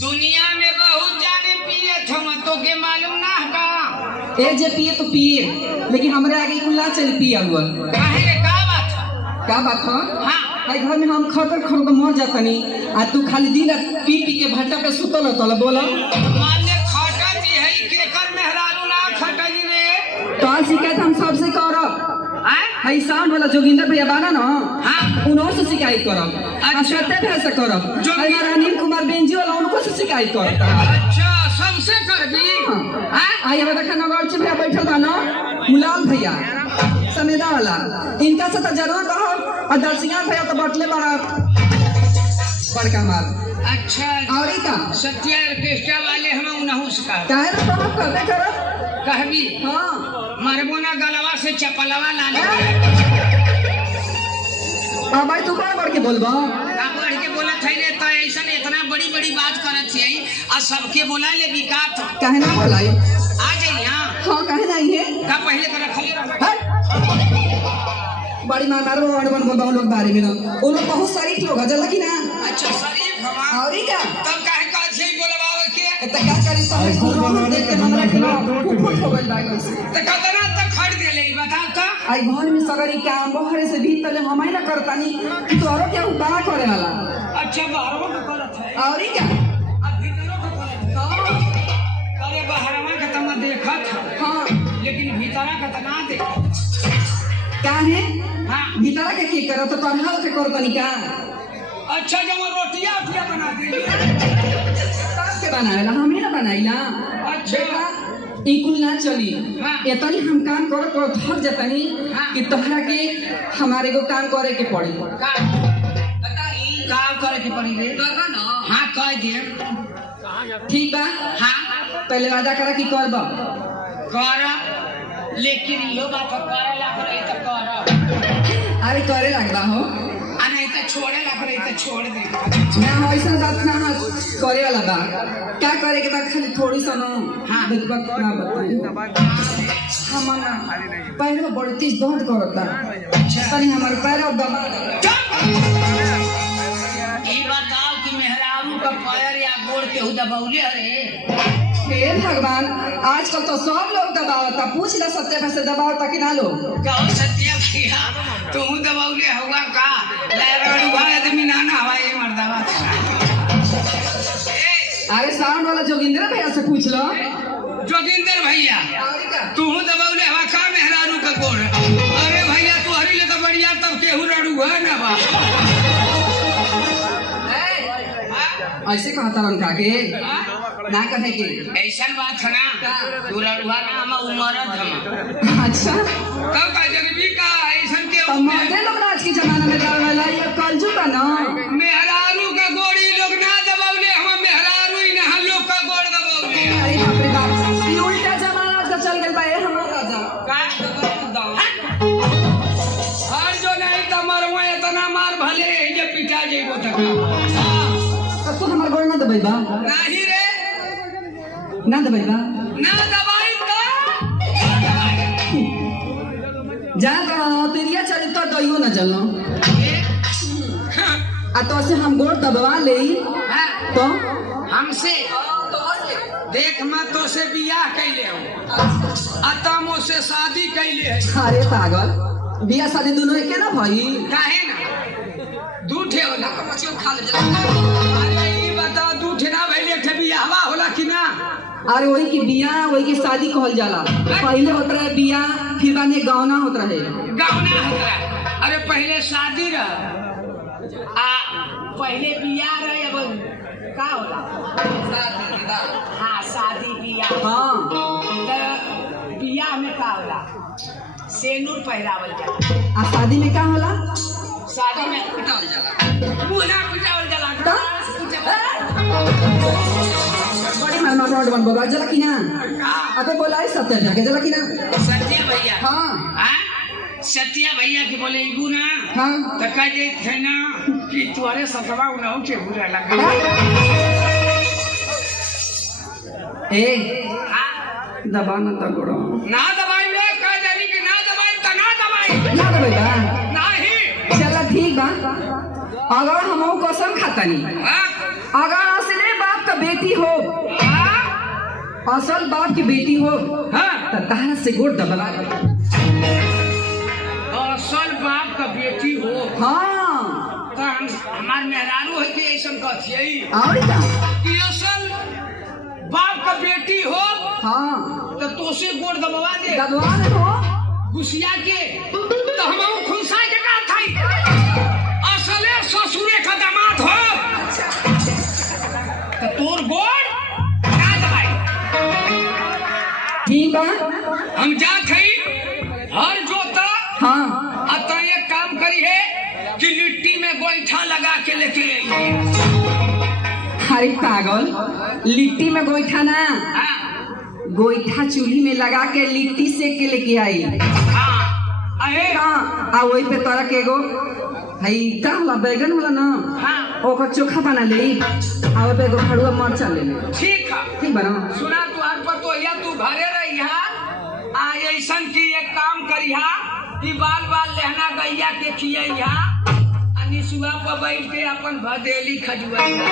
दुनिया में बहुत जाने पिए थे तो के मालूम ना का ए जे पिए तो पिए लेकिन हमरे आगे कुल्ला चल पिया हुआ काहे रे का बात है हां भाई घर में हम खतर खतर मर जातनी आ तू खाली दिन पी पी के भट्टा पे सुतल तल बोला माने खटा जी है केकर मेहरारू ना खटा जी रे तो शिकायत हम सबसे करब हैं साउंड वाला जोगिंदर भैया बाना ना हां उन्हों से शिकायत करब अच्छा सत्य भैया से करब हमारा अनिल कुमार बेंजी वाला उनको से शिकायत करब अच्छा सबसे कर दी हां आई हमारा देखा नगर से भैया बैठल बा ना मुलाल भैया समेदा वाला इनका से तो जरूर कहो और दर्शिका भैया तो बटले बड़ा बड़का मार अच्छा और का सत्या ऑर्केस्ट्रा वाले हम उनहु से कह काहे ना तो करबे करब कहबी हां मारबो ना गलवा से चपलवा ला ले आ भाई तू बड़ के बोलबा का बढ़ के बोलत है रे तो ऐसा इतना बड़ी बड़ी बात करत छै आ सबके बोला ले बिकात काहे ना बोलाई आ जाई हां हां काहे नहीं है का पहले कर रखले रह बड़ी मां मारो और बन बोल लोग बारे में वो लोग बहुत सारी लोग जला की ना अच्छा शरीफ हवा और क्या तब काहे का छै बोलबावे के त का करी सब हम देख के हमरा खिलाफ फुट हो गइल बागल से त कतना तक खड़ देले बता त आई घर में सगरी काम बहरे से भीतर हम ही ना करतानी कि तोरो क्या उपाय करे वाला अच्छा बाहरवा के करत है और क्या अब भीतरो के करत है अरे बाहरवा के तमा देखत हां लेकिन भीतरा के तना देखत काहे हां भीतर के करत तो तनहा के करतनी का अच्छा जब रोटियां उठिया बना देली के बनावेला हम ही ना बनाइला अच्छा ई कुल ना चली हाँ। एतनी हम काम करत और थक जतनी हाँ। कि तोहरा के हमारे को काम करे के पड़ी का बताई काम करे के पड़ी रे करबा ना हां कह दे ठीक बा हां पहले वादा करा कि करब कर लेकिन यो बात करे ला करे त कर अरे करे लगबा हो आ नहीं त छोड़े ला करे त छोड़ दे ना हो ऐसा बात ना हो करे वाला बा क्या करे के बाद खाली थोड़ी सनो हाँ। देखबा ना बताई हम ना पैर में बड़ी तेज दर्द करता तनी हमर पैर अब दबा ई बताओ कि मेहरारू का पैर या गोड़ के दबौले अरे हे भगवान आजकल तो सब लोग दबावता पूछ ले सत्य से दबावता कि ना लोग कहो सत्या भैया तू दबौले होगा का लहराड़ू भाई आदमी ना ना हवाई मर्दावा अरे साउंड वाला जोगिंदर भैया से पूछ लो जोगिंदर भैया और का तू दबौले हवा का मेहरारू का गोड़ अरे भैया तू हरी ले तो बढ़िया तब केहू रड़ू है ना बा ऐसे कहता रन काके ना कहे के ऐसा बात है ना तू रड़ुआ ना हम उमरत हम अच्छा कब का जगबी का ऐसा के तो मर्दे लोग आज के जमाना में दबा वाला ये कलजू का ना मेहरारू का गोड़ी लोग ना दबौले हम मेहरारू ही ना हम लोग का गोड़ दबौले अरे बाप रे बाप ये उल्टा जमाना आज का चल गइल बा ये हमारा राजा हर जो नहीं तो मरवा इतना मार भले ये पिटा जेबो तक तब तो हमार गोड़ ना दबाई बा नहीं रे ना दबाई बा ना दबाई तो जा तो तेरिया चली तो दइयो ना चलनो आ तो से हम गोड़ दबवा लेई तो हमसे देख मैं तो से बियाह कैले हूँ अतमो से शादी कैले है अरे पागल बियाह शादी दोनों एके ना भाई काहे ना दूठे होला कपचियो खा ले अरे ई बता दूठे ना भइले थे बियाहवा होला कि ना अरे वही की बियाह वही की शादी कहल जाला पहले होत रहे बियाह फिर बाद में गौना होत रहे गौना होता अरे पहले शादी रह आ पहले बियाह रहे अब का होला हाँ शादी बियाह हाँ तो बियाह में का होला सेनूर पहरावल जाला आ शादी में का होला शादी में पिटावल जाला मुना पिटावल जाला बड़ी मार मार रोड बन बोला जला की ना अबे बोला है सत्य जाके जला की ना सत्या भैया हाँ हाँ सत्या भैया के बोले इबू ना हाँ तो कह दे थे ना कि तुम्हारे सतवा उनाऊ के बुरा लगा ए हाँ दबाना तो गोड़ो ना दबाई रे कह जानी कि ना दबाई तो ना दबाई ना दबाई बा नहीं चला ठीक बा अगर हम कसम खातानी हाँ अगर असली बाप का बेटी हो, असल बाप की बेटी हो, तो तारा से गोड़ दबला। असल बाप का बेटी हो, हाँ तो हमार मेहरारू है कि ऐसा कथियई और क्या? कि असल बाप का बेटी हो हाँ तो तोसे गोड़ दबवा दे दबवा दे हो। गुसिया के, तो हम खुशा के का थाई असले ससुरे का दामाद हो तो तोर गोड़ ना दबाई। ठीक बा, हम जात हई हर जोता हाँ अतः एक काम करी है कि लिट्टी में गोईठा लगा के लेके आई। अरे पागल, लिट्टी में गोईठा ना, हाँ गोईठा चूल्ही में लगा के लिट्टी सेक के लेके आई। हाँ अहे हाँ, आ वही पे तोरा के एगो हई का होला बैगन होला ना, हाँ ओकर चोखा बना ले, आ ओहि पे एगो फड़ुआ मरचा ले ले। ठीक है। ठीक बा ना? सुना तू हर पर तो या तू घरे रहिया आ ऐसन की एक काम करिहा कि बाल बाल लहना गैया के खियैहा आ निसुआ पर बैठ के अपन भदेली खजुआइहा।